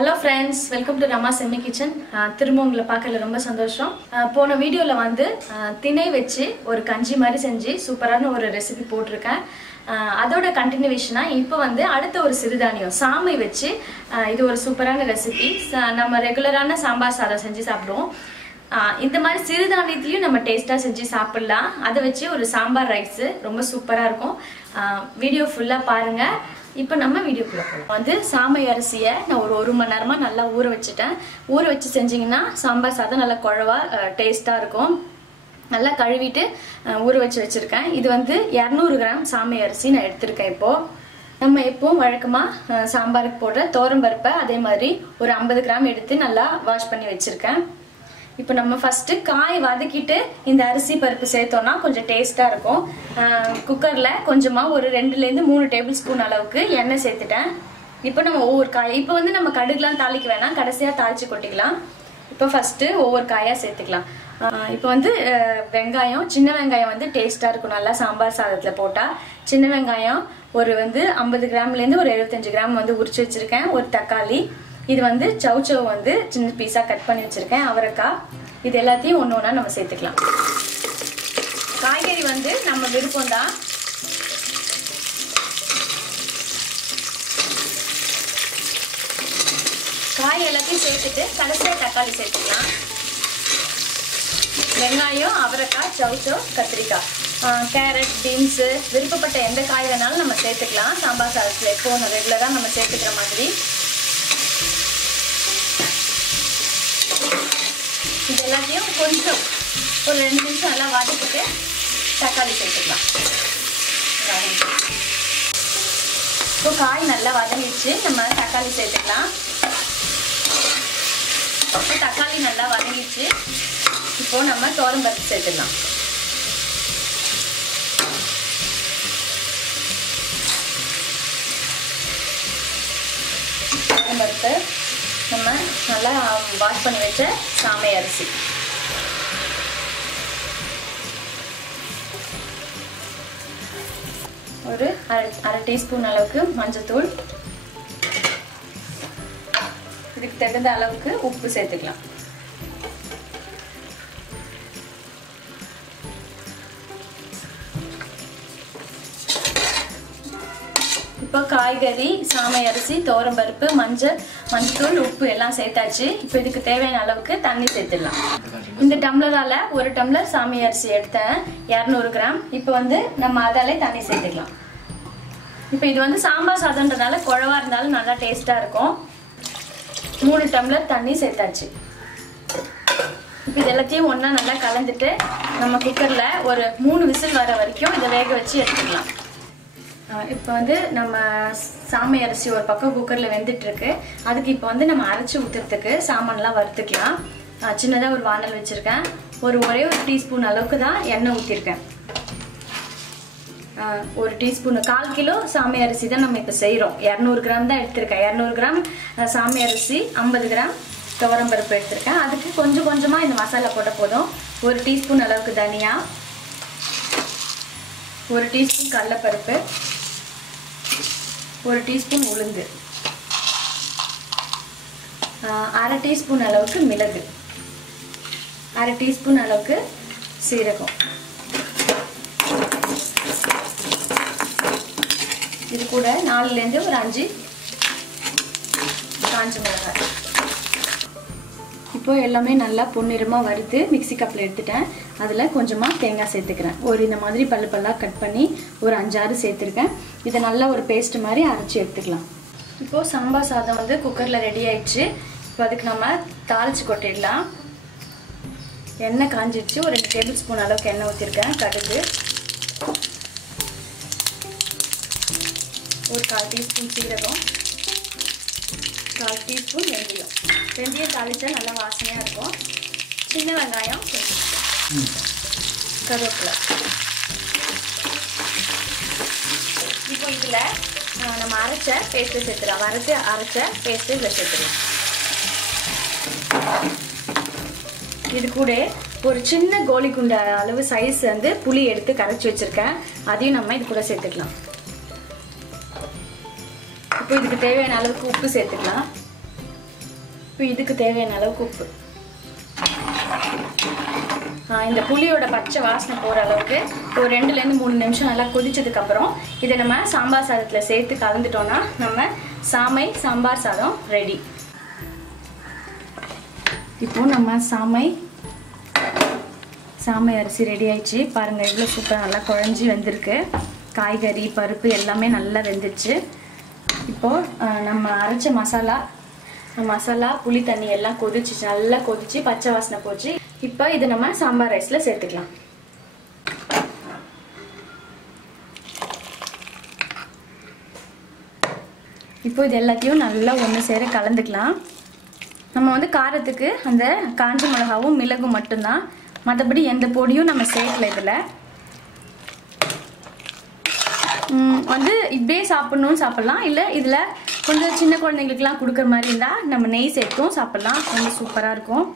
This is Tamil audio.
Hello friends, welcome to Rama Semi Kitchen. திரும்ப உங்களை பார்க்கல ரொம்ப சந்தோஷம். போன வீடியோல வந்து திணை வெச்சு ஒரு கஞ்சி மாதிரி செஞ்சு சூப்பரான ஒரு ரெசிபி போட்டுருக்கேன். அதோட கண்டினியூவேஷனா இப்போ வந்து அடுத்த ஒரு சிறுதானியம் சாமை வெச்சு இது ஒரு சூப்பரான ரெசிபி. நம்ம ரெகுலரான சாம்பார் சாதம் செஞ்சு சாப்பிடுவோம். இந்த மாதிரி சிறுதானியத்திலயும் நம்ம டேஸ்டா செஞ்சு சாப்பிடலாம். அதை வச்சு ஒரு சாம்பார் ரைஸ் ரொம்ப சூப்பரா இருக்கும். வீடியோ ஃபுல்லா பாருங்க. இப்போ நம்ம வீடியோக்குள்ள போலாம். வந்து சாமை அரிசியை நான் ஒரு மணி நேரமா நல்லா ஊற வச்சுட்டேன். ஊற வச்சு செஞ்சீங்கன்னா சாம்பார் சாதம் நல்லா குழவா டேஸ்டா இருக்கும். நல்லா கழுவிட்டு ஊற வச்சிருக்கேன். இது வந்து 200 கிராம் சாமை அரிசி நான் எடுத்திருக்கேன். இப்போ நம்ம எப்பவும் வழக்கமா சாம்பாருக்கு போடுற தோரம்பருப்பை அதே மாதிரி ஒரு 50 கிராம் எடுத்து நல்லா வாஷ் பண்ணி வச்சிருக்கேன். இப்போ நம்ம ஃபர்ஸ்ட் காய் வதக்கிட்டு இந்த அரிசி பருப்பு சேர்த்தோம்னா கொஞ்சம் டேஸ்டா இருக்கும். குக்கர்ல கொஞ்சமா ஒரு 2 ல இருந்து 3 டேபிள் ஸ்பூன் அளவுக்கு எண்ணெய் சேர்த்துட்டேன். இப்போ நம்ம ஒவ்வொரு காய் இப்போ வந்து நம்ம கடுகுலாம் தாளிக்க வேணாம், கடைசியா தாளிச்சு கொட்டிக்கலாம். இப்போ ஃபர்ஸ்ட் ஒவ்வொரு காயா சேர்த்துக்கலாம். இப்போ வந்து வெங்காயம், சின்ன வெங்காயம் வந்து டேஸ்டா இருக்கும் நல்லா சாம்பார் சாதத்துல போட்டா. சின்ன வெங்காயம் ஒரு வந்து 50 கிராம்ல இருந்து ஒரு 75 கிராம் வந்து உரிச்சு வச்சிருக்கேன். ஒரு தக்காளி, இது வந்து சவுச்சவ் வந்து சின்ன பீஸா கட் பண்ணி வச்சிருக்கேன். அவரைக்காய், இது எல்லாத்தையும் ஒன்று ஒன்றா நம்ம சேர்த்துக்கலாம். காய்கறி வந்து நம்ம விருப்பம் தான். காய் எல்லாத்தையும் சேர்த்துட்டு கடைசியாக தக்காளி சேர்த்துக்கலாம். வெங்காயம், அவரைக்காய், சவுச்சவ், கத்திரிக்காய், கேரட், பீன்ஸு, விருப்பப்பட்ட எந்த காய் வேணாலும் நம்ம சேர்த்துக்கலாம். சாம்பார் சாதத்தில் எப்போ ரெகுலராக நம்ம சேர்த்துக்கிற மாதிரி. இது எல்லாத்தையும் கொஞ்சம் ஒரு 2 நிமிஷம் நல்லா வதக்கிட்டு தக்காளி சேர்த்துக்கலாம். இப்போ காய் நல்லா வதங்கிடுச்சு, நம்ம தக்காளி சேர்த்துக்கலாம். இப்போ தக்காளி நல்லா வதங்கிடுச்சு. இப்போ நம்ம தோரம்பருப்பு சேர்த்துக்கலாம். தோரம்பருப்பு, நம்ம நல்லா வாஷ் பண்ணி வச்ச சாமை அரிசி, ஒரு அரை டீஸ்பூன் அளவுக்கு மஞ்சத்தூள், இதுக்கு தகுந்த அளவுக்கு உப்பு சேர்த்துக்கலாம். இப்போ காய்கறி, சாமை அரிசி, தோரம்பருப்பு, மஞ்சத்தூள், உப்பு எல்லாம் சேர்த்தாச்சு. இப்போ இதுக்கு தேவையான அளவுக்கு தண்ணி சேர்த்துடலாம். இந்த டம்ளரால ஒரு டம்ளர் சாமை அரிசி எடுத்தேன், 200 கிராம். இப்போ வந்து நம்ம அதாலே தண்ணி சேர்த்துக்கலாம். இப்போ இது வந்து சாம்பார் சாதம்ன்றதால குழவா இருந்தாலும் நல்லா டேஸ்டா இருக்கும். 3 டம்ளர் தண்ணி சேர்த்தாச்சு. இப்போ இது எல்லாத்தையும் ஒன்றா நல்லா கலந்துட்டு நம்ம குக்கர்ல ஒரு 3 விசில் வர வரைக்கும் இதை வேக வச்சு எடுத்துக்கலாம். இப்போ வந்து நம்ம சாமை அரிசி ஒரு பக்கம் குக்கரில் வெந்துட்டு இருக்கு. அதுக்கு இப்போ வந்து நம்ம அரைச்சி ஊற்றுறதுக்கு சாமான்லாம் வறுத்துக்கலாம். சின்னதாக ஒரு வானல் வச்சுருக்கேன். ஒரே ஒரு டீஸ்பூன் அளவுக்கு தான் எண்ணெய் ஊற்றிருக்கேன். ஒரு டீஸ்பூன், 1/4 கிலோ சாமை அரிசி தான் நம்ம இப்போ செய்கிறோம். 200 கிராம் தான் எடுத்திருக்கேன். 200 கிராம் சாமை அரிசி, 50 கிராம் துவரம்பருப்பு எடுத்திருக்கேன். அதுக்கு கொஞ்சம் கொஞ்சமாக இந்த மசாலா போட்ட போதும். ஒரு டீஸ்பூன் அளவுக்கு தனியா, ஒரு டீஸ்பூன் கடலைப்பருப்பு, ஒரு டீஸ்பூன் உளுந்து, அரை டீஸ்பூன் அளவுக்கு மிளகு, அரை டீஸ்பூன் அளவுக்கு சீரகம், இது கூட 4 ல இருந்து ஒரு 5 காஞ்ச மிளகாய். இப்போ எல்லாமே நல்லா பொன்னிறமாக வறுத்து மிக்சி கப்பில் எடுத்துட்டேன். அதில் கொஞ்சமாக தேங்காய் சேர்த்துக்கிறேன். ஒரு இந்த மாதிரி பல்லாக கட் பண்ணி ஒரு 5-6 சேர்த்துருக்கேன். இதை நல்லா ஒரு பேஸ்ட் மாதிரி அரைச்சி எடுத்துக்கலாம். இப்போது சாம்பார் சாதம் வந்து குக்கரில் ரெடி ஆயிடுச்சு. இப்போ அதுக்கு நம்ம தாளித்து கொட்டிடலாம். எண்ணெய் காஞ்சிடுச்சு. ஒரு 2 டேபிள் ஸ்பூன் அளவுக்கு எண்ணெய் ஊற்றிருக்கேன். கடுகு, ஒரு 1/4 டீஸ்பூன் சீரகம், 1/4 டீஸ்பூன் வெந்தயம். வெந்தயம் தாளிச்சா நல்லா வாசனையாக இருக்கும். சின்ன வெங்காயம், கருவேப்பிலை. இப்போ இதில் நம்ம அரைச்ச பேஸ்ட்டு சேர்த்துக்கலாம். வறுத்து அரைச்ச பேஸ்ட்டு இதில் சேர்த்துக்கலாம். இது கூட ஒரு சின்ன கோலி குண்ட அளவு சைஸ் வந்து புளி எடுத்து கரைச்சி வச்சுருக்கேன். அதையும் நம்ம இது கூட சேர்த்துக்கலாம். இப்போ இதுக்கு தேவையான அளவுக்கு உப்பு சேர்த்துக்கலாம். இப்போ இதுக்கு தேவையான அளவுக்கு உப்பு. இந்த புளியோட பச்சை வாசனை போகிற அளவுக்கு ஒரு 2லேருந்து 3 நிமிஷம் நல்லா கொதிச்சதுக்கப்புறம் இதை நம்ம சாம்பார் சாதத்தில் சேர்த்து கலந்துட்டோன்னா நம்ம சாம்பார் சாதம் ரெடி. இப்போ நம்ம சாமை அரிசி ரெடி ஆயிடுச்சு. பாருங்கள் எவ்வளோ சூப்பராக நல்லா குழஞ்சி வெந்திருக்கு. காய்கறி பருப்பு எல்லாமே நல்லா வெந்துச்சு. இப்போது நம்ம அரைச்ச மசாலா புளி தண்ணி எல்லாம் கொதிச்சிச்சு, நல்லா கொதிச்சு பச்சை வாசனை போச்சு. இப்போ இதை நம்ம சாம்பார் ரைஸில் சேர்த்துக்கலாம். இப்போ இது எல்லாத்தையும் நல்லா ஒன்று சேர கலந்துக்கலாம். நம்ம வந்து காரத்துக்கு அந்த காஞ்ச மிளகாவும் மிளகும் மட்டும்தான், மற்றபடி எந்த பொடியும் நம்ம சேர்க்கல. இதில் வந்து இப்படியே சாப்பிட்ணுன்னு சாப்பிட்லாம், இல்லை இதில் கொஞ்சம் சின்ன குழந்தைங்களுக்குலாம் கொடுக்குற மாதிரி இருந்தால் நம்ம நெய் சேர்த்தும் சாப்பிட்லாம். ரொம்ப சூப்பராக இருக்கும்.